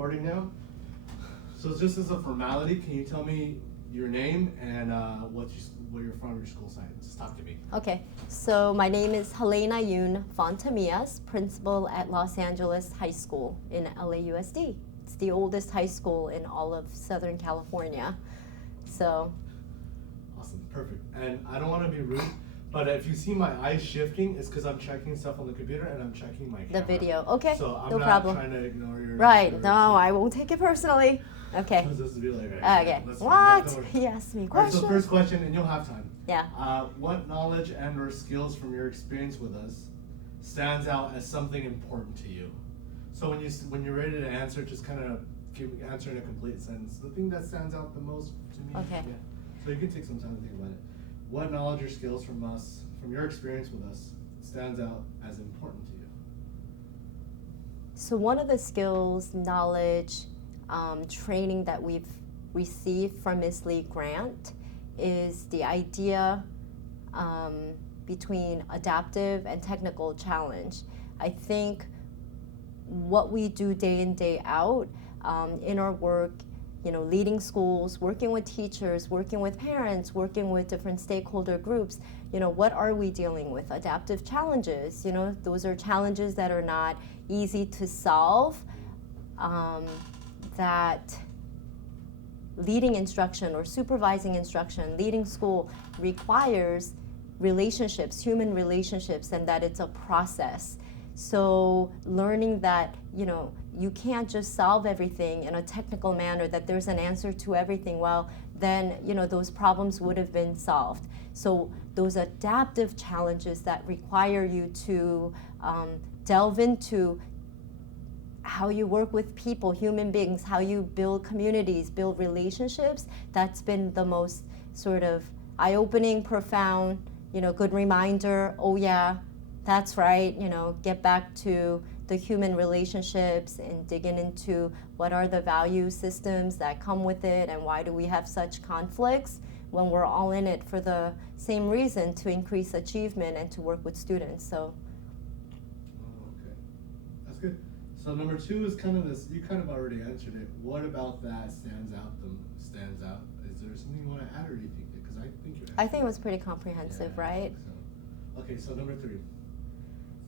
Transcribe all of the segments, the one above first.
recording now. So just as a formality, can you tell me your name and what you're from, your school site? Just talk to me. Okay, so my name is Helena Yoon Fontamillas, principal at Los Angeles High School in LAUSD. It's the oldest high school in all of Southern California. So. Awesome, perfect. And I don't want to be rude, but if you see my eyes shifting, it's because I'm checking stuff on the computer and I'm checking my camera. The video, okay, so I'm no not problem. trying to ignore your. Right, no, I won't take it personally. Okay. This be like, Okay. What? He asked me questions. Alright, so first question, and you'll have time. Yeah. What knowledge and/or skills from your experience with us stands out as something important to you? So when you're ready to answer, just kind of answer in a complete sentence. The thing that stands out the most to me. Okay. Yeah. So you can take some time to think about it. What knowledge or skills from us, from your experience with us, stands out as important to you? So one of the skills, knowledge, training that we've received from Ms. Lee Grant is the idea between adaptive and technical challenge. I think what we do day in, day out in our work, leading schools, working with teachers, working with parents, working with different stakeholder groups, what are we dealing with? Adaptive challenges, those are challenges that are not easy to solve, that leading instruction or supervising instruction, leading school requires relationships, human relationships, and that it's a process. So learning that, you can't just solve everything in a technical manner, that there's an answer to everything, well, then, those problems would have been solved. So those adaptive challenges that require you to delve into how you work with people, human beings, how you build communities, build relationships, that's been the most sort of eye-opening, profound, good reminder, oh yeah, that's right, get back to the human relationships and digging into what are the value systems that come with it and why do we have such conflicts when we're all in it for the same reason, to increase achievement and to work with students. So. Oh, okay, that's good. So number two is kind of this, you kind of already answered it. What about that stands out? Is there something you want to add, or do you think, because I think you answered I think it was pretty comprehensive, yeah, right? So. Okay, so number three.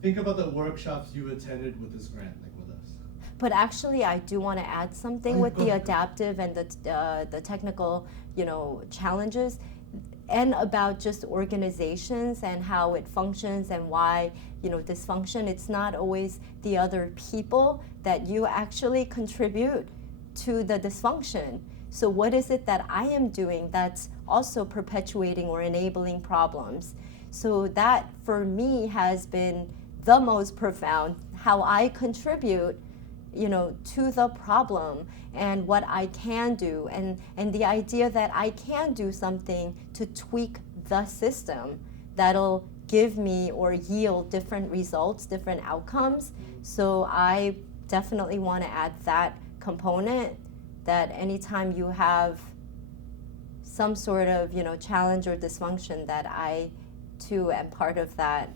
Think about the workshops you attended with this grant, like with us. But actually, I do want to add something with the adaptive and the technical, challenges, and about just organizations and how it functions and why, dysfunction. It's not always the other people, that you actually contribute to the dysfunction. So what is it that I am doing that's also perpetuating or enabling problems? So that, for me, has been the most profound, how I contribute, to the problem and what I can do, and the idea that I can do something to tweak the system that'll give me or yield different results, different outcomes. So I definitely want to add that component, that anytime you have some sort of, challenge or dysfunction, that I too am part of that,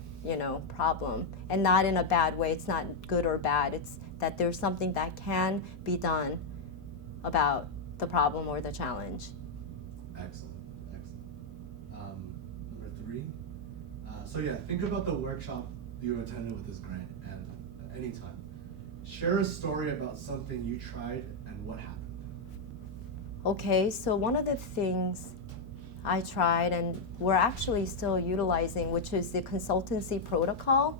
problem, and not in a bad way. It's not good or bad. It's that there's something that can be done about the problem or the challenge. Excellent. Number three. So yeah, think about the workshop you attended with this grant, and anytime. Share a story about something you tried and what happened. Okay, so one of the things I tried and we're actually still utilizing, which is the consultancy protocol,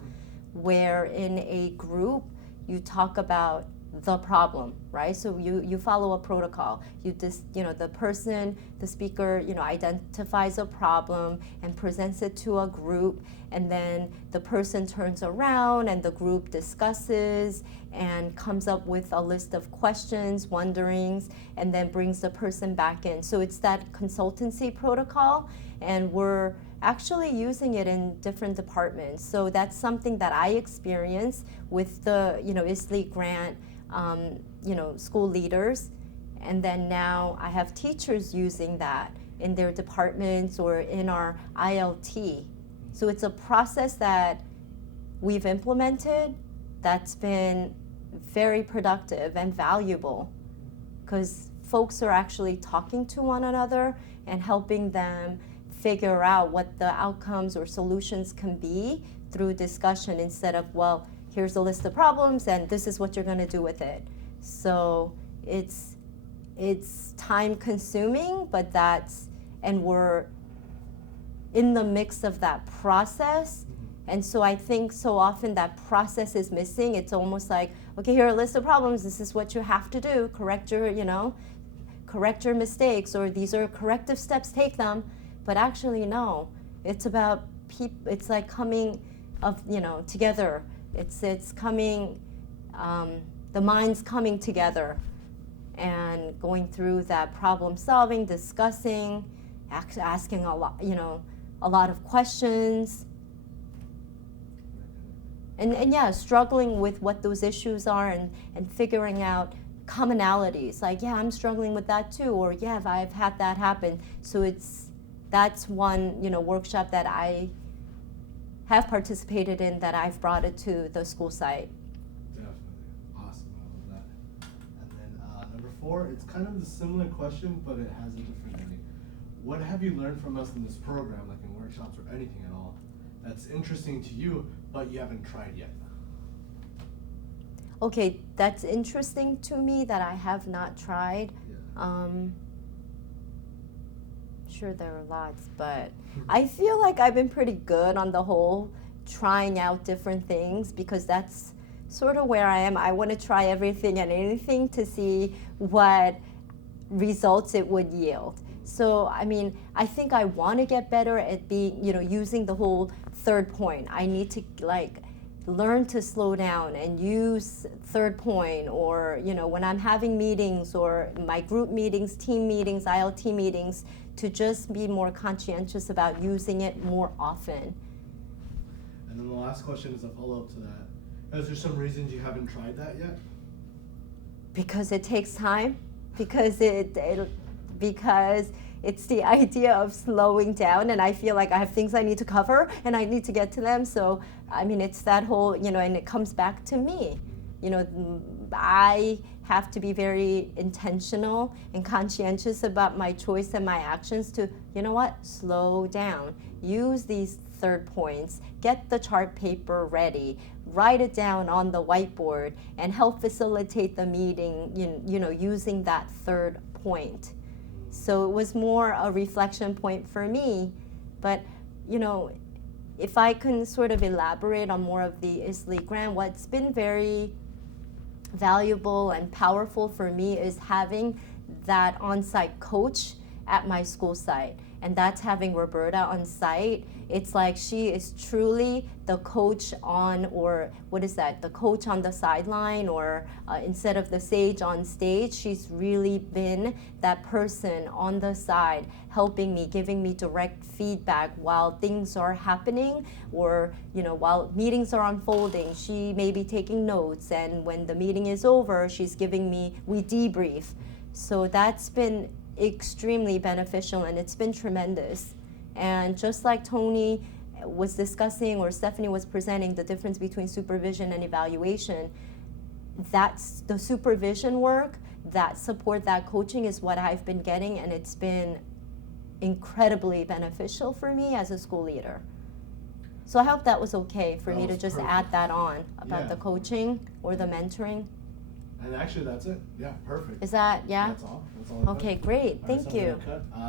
where in a group you talk about the problem, right? So you follow a protocol. The person, the speaker, identifies a problem and presents it to a group, and then the person turns around and the group discusses and comes up with a list of questions, wonderings, and then brings the person back in. So it's that consultancy protocol, and we're actually using it in different departments. So that's something that I experienced with the, ISLE grant, school leaders, and then now I have teachers using that in their departments or in our ILT. So it's a process that we've implemented that's been very productive and valuable, because folks are actually talking to one another and helping them figure out what the outcomes or solutions can be through discussion, instead of, well, here's a list of problems and this is what you're going to do with it. So it's time consuming, but and we're in the mix of that process. And so I think so often that process is missing. It's almost like, okay, here are a list of problems. This is what you have to do. Correct your mistakes, or these are corrective steps, take them. But actually, no. It's about people. It's like coming together. It's coming, the minds coming together and going through that problem solving, discussing, asking a lot of questions. And yeah, struggling with what those issues are and figuring out commonalities. Like, yeah, I'm struggling with that too, or yeah, I've had that happen. So that's one workshop that I have participated in, that I've brought it to the school site. Definitely. Awesome. I love that. And then number 4, it's kind of the similar question, but it has a different ending. What have you learned from us in this program, like in workshops or anything at all, that's interesting to you, but you haven't tried yet? Okay, that's interesting to me that I have not tried. Yeah. Sure, there are lots, but I feel like I've been pretty good on the whole, trying out different things, because that's sort of where I am. I want to try everything and anything to see what results it would yield. So, I mean, I think I want to get better at being, using the whole third point. I need to learn to slow down and use third point, or, when I'm having meetings or my group meetings, team meetings, ILT meetings, to just be more conscientious about using it more often. And then the last question is a follow-up to that. Is there some reasons you haven't tried that yet? Because it takes time, because because it's the idea of slowing down, and I feel like I have things I need to cover and I need to get to them. So, I mean, it's that whole, and it comes back to me. I have to be very intentional and conscientious about my choice and my actions to, slow down. Use these third points, get the chart paper ready, write it down on the whiteboard, and help facilitate the meeting, using that third point. So it was more a reflection point for me. But, if I can sort of elaborate on more of the ISLI grant, what's been very valuable and powerful for me is having that on-site coach at my school site. And that's having Roberta on site. It's like she is truly the coach the coach on the sideline, or instead of the sage on stage, she's really been that person on the side, helping me, giving me direct feedback while things are happening, or while meetings are unfolding. She may be taking notes, and when the meeting is over, we debrief. So that's been extremely beneficial, and it's been tremendous. And just like Tony was discussing, or Stephanie was presenting, the difference between supervision and evaluation, that's the supervision work, that support, that coaching is what I've been getting, and it's been incredibly beneficial for me as a school leader. So I hope that was okay for me to just add that on about the coaching or the mentoring. And actually, that's it. Yeah, perfect. Is that, yeah? That's all. That's all. Okay, great. Thank you.